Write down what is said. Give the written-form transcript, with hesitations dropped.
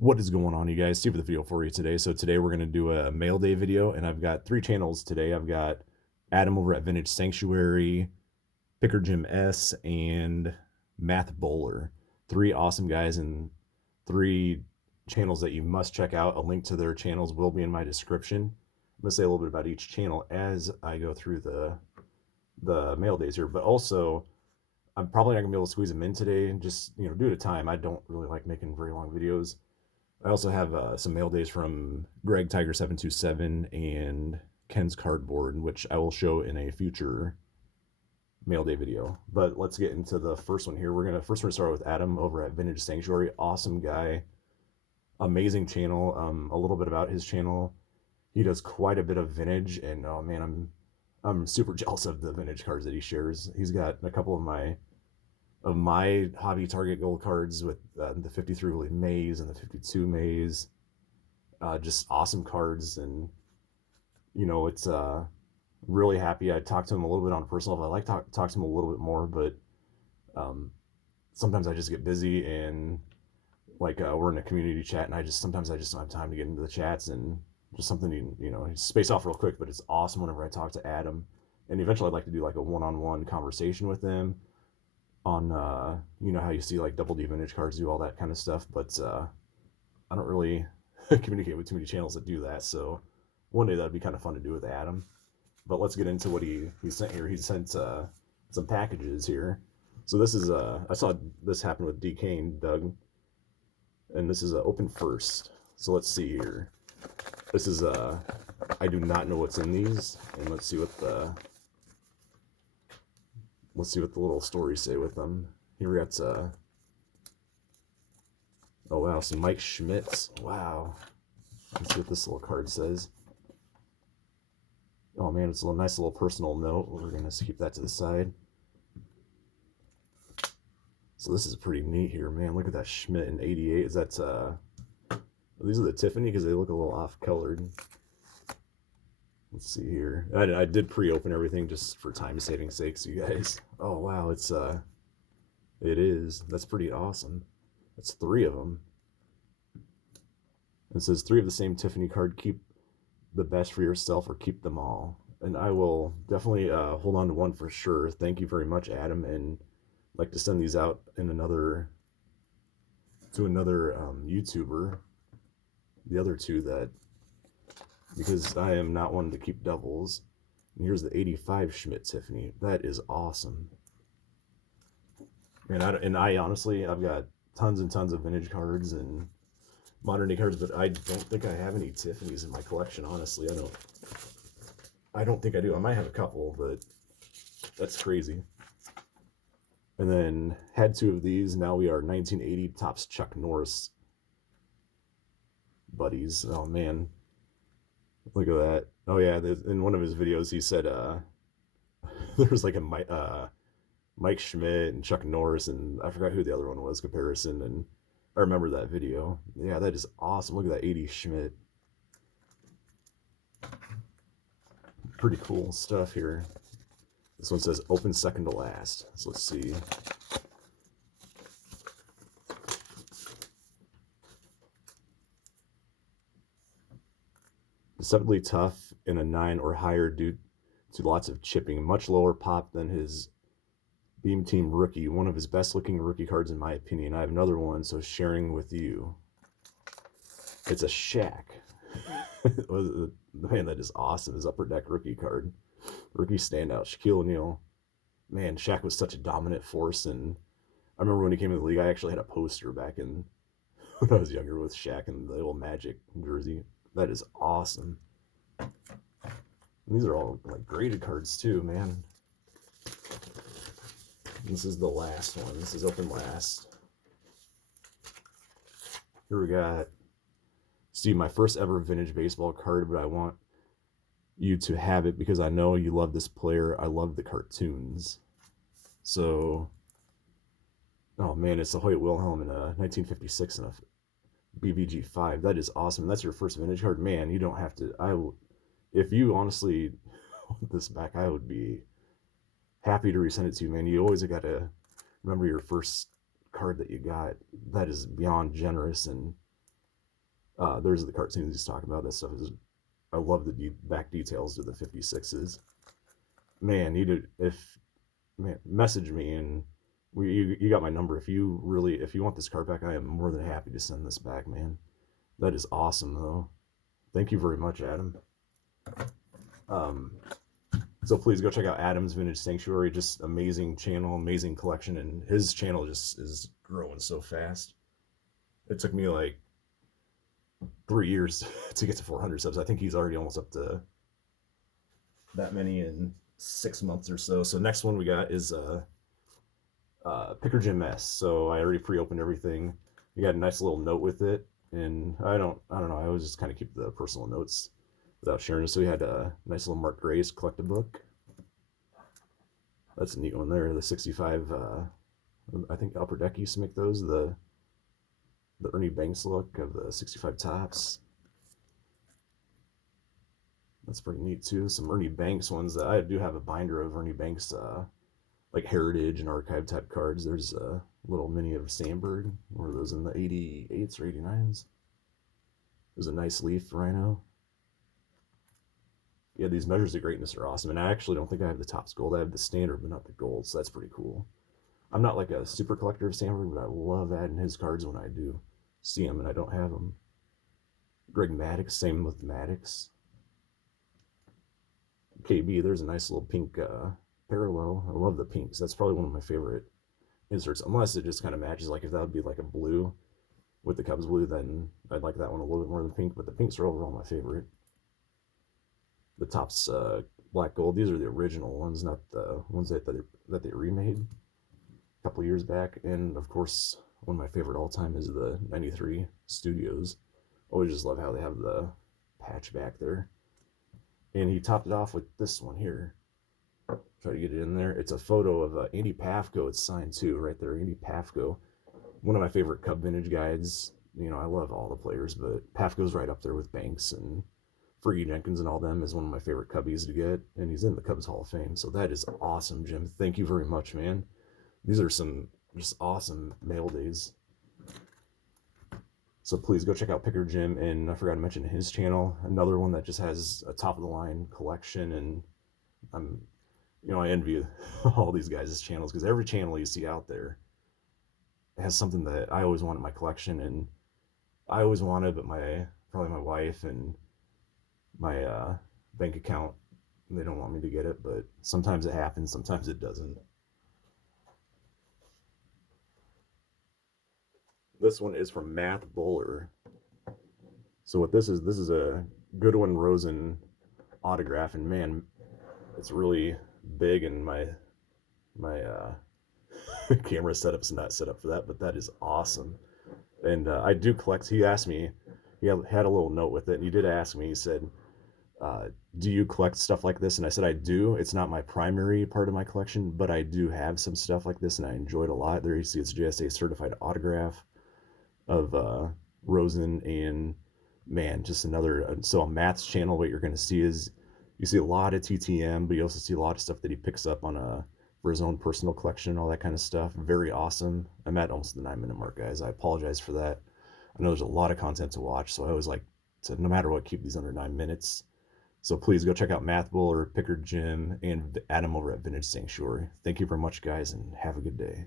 What is going on, you guys? Stupid video for you today. So today we're going to do a mail day video, and I've got three channels today. I've got Adam over at Vintage Sanctuary, Picker Jim S, and Math Bowler. Three awesome guys and three channels that you must check out. A link to their channels will be in my description. I'm going to say a little bit about each channel as I go through the mail days here, but also I'm probably not gonna be able to squeeze them in today, just due to time. I don't really like making very long videos. I also have some mail days from Greg Tiger 727 and Ken's Cardboard, which I will show in a future mail day video. But let's get into the first one here. We're gonna start with Adam over at Vintage Sanctuary. Awesome guy, amazing channel. A little bit about his channel. He does quite a bit of vintage, and oh man, I'm super jealous of the vintage cards that he shares. He's got a couple of my hobby target gold cards with the 53 really maze and the 52 maze, just awesome cards. And it's really happy. I talked to him a little bit on a personal level. I like to talk to him a little bit more, but sometimes I just get busy, and we're in a community chat, and sometimes I just don't have time to get into the chats, and just something space off real quick. But it's awesome whenever I talk to Adam, and eventually I'd like to do like a one-on-one conversation with him on how you see like double D vintage cards do all that kind of stuff. But I don't really communicate with too many channels that do that, so one day that'd be kind of fun to do with Adam. But let's get into what he sent here. He sent some packages here. So this is I saw this happen with D Kane Doug, and this is open first. So let's see here. This is I do not know what's in these, and let's see what the little stories say with them. Here we got oh wow, some Mike Schmitz. Wow. Let's see what this little card says. Oh man, it's a nice little personal note. We're gonna keep that to the side. So this is pretty neat here, man. Look at that Schmidt in '88. Is that these are the Tiffany, because they look a little off colored. Let's see here. I did pre-open everything just for time saving sakes, you guys. Oh wow, it is. That's pretty awesome. That's three of them. It says three of the same Tiffany card. Keep the best for yourself or keep them all. And I will definitely hold on to one for sure. Thank you very much, Adam. And I'd like to send these out in another YouTuber. The other two because I am not one to keep doubles. And here's the 85 Schmidt Tiffany. That is awesome. And I honestly, I've got tons and tons of vintage cards and modern day cards, but I don't think I have any Tiffany's in my collection. Honestly, I don't think I do. I might have a couple, but that's crazy. And then had two of these. Now we are 1980 Topps Chuck Norris buddies. Oh man, look at that. Oh yeah, in one of his videos he said there's like a Mike Schmidt and Chuck Norris, and I forgot who the other one was comparison, and I remember that video. Yeah, that is awesome. Look at that 80 Schmidt. Pretty cool stuff here. This one says open second to last. So let's see. Deceptively tough in a 9 or higher due to lots of chipping. Much lower pop than his Beam Team rookie. One of his best looking rookie cards in my opinion. I have another one, so sharing with you. It's a Shaq. Man, that is awesome. His Upper Deck rookie card. Rookie standout, Shaquille O'Neal. Man, Shaq was such a dominant force, and I remember when he came in the league, I actually had a poster back in when I was younger with Shaq and the old Magic jersey. That is awesome. And these are all like graded cards too, man. This is the last one. This is open last. Here we got, Steve, my first ever vintage baseball card, but I want you to have it because I know you love this player. I love the cartoons. So, oh man, it's the Hoyt Wilhelm in 1956 and a BVG 5. That is awesome. That's your first vintage card. Man, you don't have to. If you honestly want this back, I would be happy to resend it to you, man. You always got to remember your first card that you got. That is beyond generous, and There's the cartoons he's talking about. That stuff is, I love the back details of the 56s. Man, message me and you got my number. If you want this card back, I am more than happy to send this back, man. That is awesome though. Thank you very much, Adam. So please go check out Adam's Vintage Sanctuary. Just amazing channel, amazing collection, and his channel just is growing so fast. It took me like 3 years to get to 400 subs. I think he's already almost up to that many in 6 months or so. So next one we got is Picker Jim S. So I already pre-opened everything. You got a nice little note with it, and I don't know. I always just kind of keep the personal notes without sharing. So we had a nice little Mark Gray's collected book. That's a neat one there. The 65. I think Upper Deck used to make those. The Ernie Banks look of the 65 tops. That's pretty neat too. Some Ernie Banks ones. That I do have a binder of Ernie Banks, like heritage and archive type cards. There's a little mini of Sandberg. One of those in the 88s or 89s. There's a nice leaf rhino. Yeah, these measures of greatness are awesome. And I actually don't think I have the Topps gold. I have the standard, but not the gold. So that's pretty cool. I'm not like a super collector of Sandberg, but I love adding his cards when I do see them and I don't have them. Greg Maddux, same with Maddux. KB, there's a nice little pink parallel. I love the pinks. That's probably one of my favorite inserts, unless it just kind of matches. Like if that would be like a blue with the Cubs blue, then I'd like that one a little bit more than pink. But the pinks are overall my favorite. The Topps black gold. These are the original ones, not the ones that they remade a couple years back. And of course, one of my favorite all time is the 93 Studios. Always just love how they have the patch back there. And he topped it off with this one here. Try to get it in there. It's a photo of Andy Pafko. It's signed too, right there. Andy Pafko, one of my favorite Cub vintage guides. You know, I love all the players, but Pafko's right up there with Banks and Fergie Jenkins and all them is one of my favorite Cubbies to get, and he's in the Cubs Hall of Fame. So that is awesome, Jim. Thank you very much, man. These are some just awesome mail days. So please go check out Picker Jim, and I forgot to mention his channel, another one that just has a top of the line collection, and I envy all these guys' channels because every channel you see out there has something that I always want in my collection, and I always wanted, but probably my wife and my bank account, they don't want me to get it, but sometimes it happens, sometimes it doesn't. This one is from Matt Bowler. So what this is a Goodwin Rosen autograph, and man, it's really big, and my camera setup's not set up for that, but that is awesome. And I do collect. He asked me, he had a little note with it, and he did ask me, he said, do you collect stuff like this? And I said, I do. It's not my primary part of my collection, but I do have some stuff like this, and I enjoy it a lot. There you see it's JSA certified autograph of Rosen, and man, just another. So on Matt's channel, what you're going to see is you see a lot of TTM, but you also see a lot of stuff that he picks up on for his own personal collection, all that kind of stuff. Very awesome. I'm at almost the 9-minute mark, guys. I apologize for that. I know there's a lot of content to watch, so I always like to, no matter what, keep these under 9 minutes. So please go check out Matt Bull or Picker Jim and Adam over at Vintage Sanctuary. Thank you very much, guys, and have a good day.